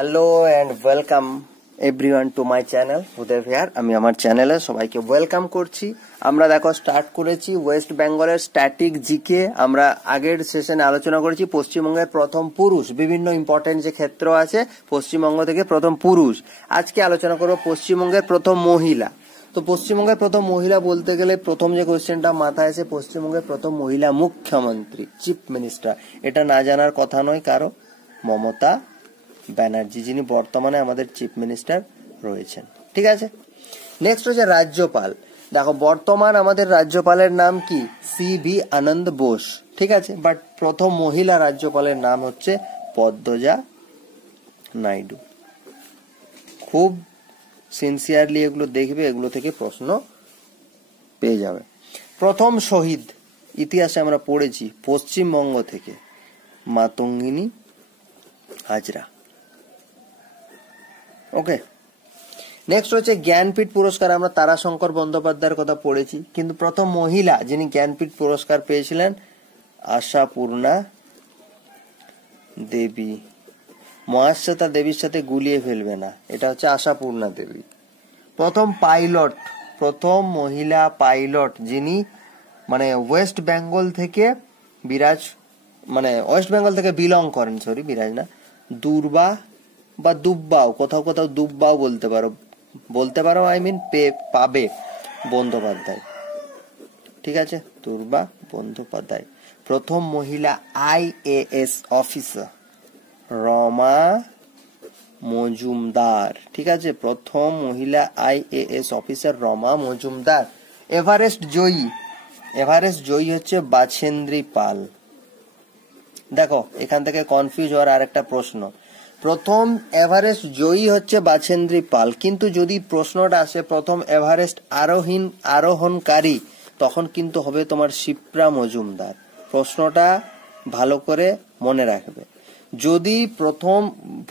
Hello and welcome everyone to my channel Uday ভিয়ার। আমি আমার চ্যানেলে সবাইকে ওয়েলকাম করছি। আমরা দেখো স্টার্ট করেছি ওয়েস্ট বেঙ্গলের স্ট্যাটিক জিকে। আমরা আগের সেশনে আলোচনা করেছি পশ্চিমবঙ্গের প্রথম পুরুষ, বিভিন্ন ইম্পর্টেন্ট যে ক্ষেত্র আছে পশ্চিমবঙ্গ থেকে প্রথম পুরুষ। আজকে আলোচনা করবো পশ্চিমবঙ্গের প্রথম মহিলা। তো পশ্চিমবঙ্গের প্রথম মহিলা বলতে গেলে প্রথম যে কোয়েশ্চেনটা মাথায় আসে, পশ্চিমবঙ্গের প্রথম মহিলা মুখ্যমন্ত্রী, চিফ মিনিস্টার। এটা না জানার কথা নয় কারো, মমতা ব্যানার্জি, যিনি বর্তমানে আমাদের চিফ মিনিস্টার রয়েছেন। ঠিক আছে, নেক্সট হচ্ছে রাজ্যপাল। দেখো বর্তমান আমাদের রাজ্যপালের নাম কি? সিভি আনন্দ বোস। ঠিক আছে, বাট প্রথম মহিলা রাজ্যপালের নাম হচ্ছে পদ্মজা নাইডু। খুব সিনসিয়ারলি এগুলো দেখবে, এগুলো থেকে প্রশ্ন পেয়ে যাবে। প্রথম শহীদ ইতিহাসে আমরা পড়েছি পশ্চিমবঙ্গ থেকে মাতঙ্গিনী হাজরা। ওকে, নেক্সট হচ্ছে জ্ঞানপীঠ পুরস্কার। আমরা তারাশঙ্কর বন্দ্যোপাধ্যায়ের কথা পড়েছি, কিন্তু প্রথম মহিলা যিনি জ্ঞানপীঠ পুরস্কার পেয়েছিলেন আশাপূর্ণা দেবী। মহাশ্বেতা দেবীর সাথে গুলিয়ে ফেলবে না, এটা হচ্ছে আশাপূর্ণা দেবী। প্রথম পাইলট, প্রথম মহিলা পাইলট যিনি ওয়েস্ট বেঙ্গল থেকে ওয়েস্ট বেঙ্গল থেকে বিলং করেন, বিরাজ না, দুর্বা বা দুব্বাও, কোথাও কোথাও দুব্বাও বলতে পারো পাবে বন্দ্যোপাধ্যায়। ঠিক আছে, দুর্বা বন্দ্যোপাধ্যায়। প্রথম মহিলা IAS অফিসার রমা মজুমদার। ঠিক আছে, প্রথম মহিলা IAS officer Rama Majumdar. Everest জয়ী হচ্ছে বাছেন্দ্রী পাল। দেখো এখান থেকে কনফিউজ হওয়ার আরেকটা প্রশ্ন, প্রথম এভারেস্ট জয়ী হচ্ছে বাছেন্দ্রী পাল, কিন্তু যদি প্রশ্নটা আসে প্রথম এভারেস্ট আরোহণকারী, তখন কিন্তু হবে তোমার শিপ্রা মজুমদার। প্রশ্নটা ভালো করে মনে রাখবে। যদি প্রথম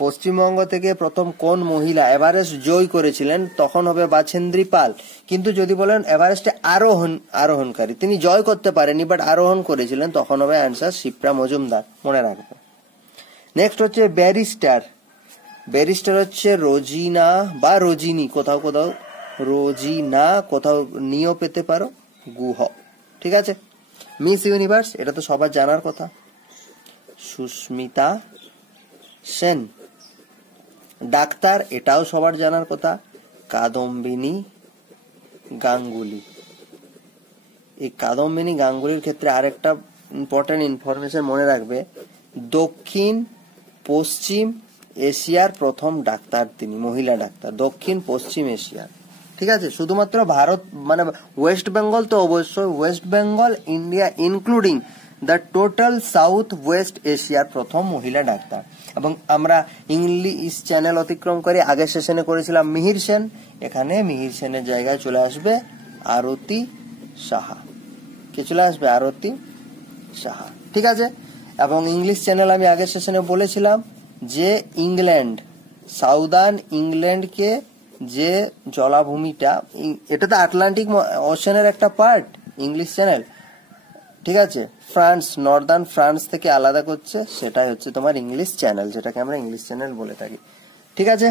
পশ্চিমবঙ্গ থেকে প্রথম কোন মহিলা এভারেস্ট জয় করেছিলেন, তখন হবে বাছেন্দ্রী পাল। কিন্তু যদি বলেন এভারেস্টে আরোহণকারী, তিনি জয় করতে পারেনি বাট আরোহণ করেছিলেন, তখন হবে অ্যান্সার শিপ্রা মজুমদার। মনে রাখবে। নেক্সট হচ্ছে ব্যারিস্টার হচ্ছে রোজিনা বা রোজিনী, কোথাও কোথাও রোজিনা, কোথাও নিও পেতে পারো গুহ। ঠিক আছে, মিস ইউনিভার্স, এটা তো সবার জানার কথা, সুস্মিতা সেন। ডাক্তার, এটাও সবার জানার কথা, কাদম্বিনী গাঙ্গুলি। এই কাদম্বিনী গাঙ্গুলির ক্ষেত্রে আরেকটা ইম্পর্টেন্ট ইনফরমেশন মনে রাখবে, দক্ষিণ পশ্চিম এশিয়ার প্রথম ডাক্তার তিনি, মহিলা ডাক্তার, দক্ষিণ পশ্চিম এশিয়ার। ঠিক আছে, শুধুমাত্র ভারত ওয়েস্ট বেঙ্গল তো অবশ্যই, West Bengal India including the total south West এশিয়ার প্রথম মহিলা ডাক্তার। এবং আমরা ইংলিশ চ্যানেল অতিক্রম করে আগের সেশনে করেছিলাম মিহির সেন, এখানে মিহির সেনের জায়গায় চলে আসবে আরতি সাহা। কে চলে আসবে? আরতি সাহা। ঠিক আছে, এবং ইংলিশ চ্যানেল আমি আগের সেশনে বলেছিলাম যে সাউদার্ন ইংল্যান্ডকে যে জলাভূমিটা, এটা তো আটলান্টিক ওশানের একটা পার্ট, ইংলিশ চ্যানেল। ঠিক আছে, নর্দার্ন ফ্রান্স থেকে আলাদা করছে, সেটাই হচ্ছে তোমার ইংলিশ চ্যানেল, যেটাকে আমরা ইংলিশ চ্যানেল বলে থাকি। ঠিক আছে,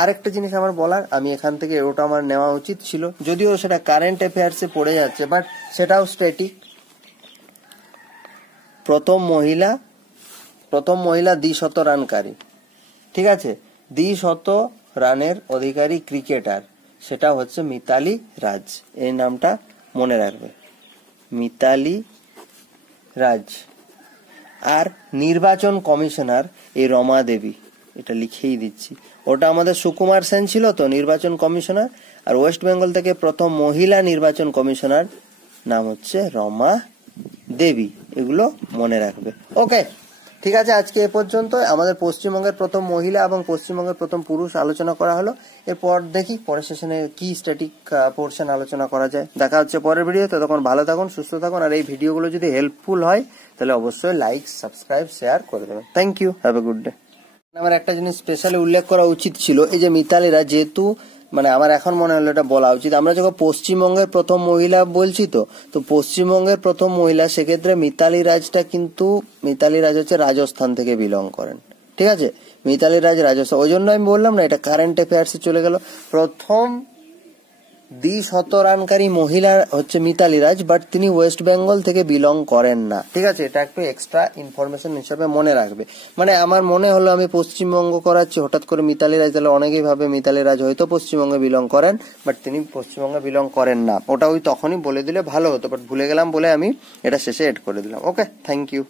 আরেকটা জিনিস আমার বলার, আমি এখান থেকে ওটা আমার নেওয়া উচিত ছিল, যদিও সেটা কারেন্ট অ্যাফেয়ার্সে পড়ে যাচ্ছে, বাট সেটাও স্ট্যাটিক। প্রথম মহিলা দ্বিশত রানকারী। ঠিক আছে, দ্বিশত রানের অধিকারী ক্রিকেটার, সেটা হচ্ছে মিতালি রাজ। এই নামটা মনে রাখবে, মিতালি রাজ। আর নির্বাচন কমিশনার এই রমা দেবী, এটা লিখেই দিচ্ছি, ওটা আমাদের সুকুমার সেন ছিল তো নির্বাচন কমিশনার। আর ওয়েস্ট বেঙ্গল থেকে প্রথম মহিলা নির্বাচন কমিশনার নাম হচ্ছে রমা দেবী। এগুলো মনে রাখবে। ওকে, ঠিক আছে, আজকে এ পর্যন্ত। আমাদের পশ্চিমবঙ্গের প্রথম মহিলা এবং পশ্চিমবঙ্গের প্রথম পুরুষ আলোচনা করা হলো। এরপর দেখি পরের সেশনে কি স্ট্যাটিক পোর্শন আলোচনা করা যায়। দেখা হচ্ছে পরের ভিডিওতে, তখন ভালো থাকুন, সুস্থ থাকুন। আর এই ভিডিওগুলো যদি হেল্পফুল হয় তাহলে অবশ্যই লাইক, সাবস্ক্রাইব, শেয়ার করে দেবেন। Thank you, have a good day. আমার একটা জিনিস স্পেশালি উল্লেখ করা উচিত ছিল, এই যে মিতালিরা, যেহেতু আমার এখন মনে হলো এটা বলা উচিত, আমরা যখন পশ্চিমবঙ্গের প্রথম মহিলা বলছি তো পশ্চিমবঙ্গের প্রথম মহিলা, সেক্ষেত্রে মিতালি রাজ হচ্ছে রাজস্থান থেকে বিলং করেন। ঠিক আছে, মিতালি রাজ রাজস্থান। ওই জন্য আমি বললাম না, এটা কারেন্ট অ্যাফেয়ার্সে চলে গেল। প্রথম 200 রানকারী মহিলা হচ্ছে মিতালি রাজ, বাট তিনি ওয়েস্ট বেঙ্গল থেকে বিলং করেন না। ঠিক আছে, এটা একটু এক্সট্রা ইনফরমেশন হিসাবে মনে রাখবে। মানে আমার মনে হলো আমি পশ্চিমবঙ্গ করাচ্ছি, হঠাৎ করে মিতালি রাজ, তাহলে অনেকেই ভাবে মিতালি রাজ হয়তো পশ্চিমবঙ্গে বিলং করেন, বাট তিনি পশ্চিমবঙ্গে বিলং করেন না। ওটা ওই তখনই বলে দিলে ভালো হতো, বাট ভুলে গেলাম বলে আমি এটা শেষে এড করে দিলাম। ওকে, থ্যাংক ইউ।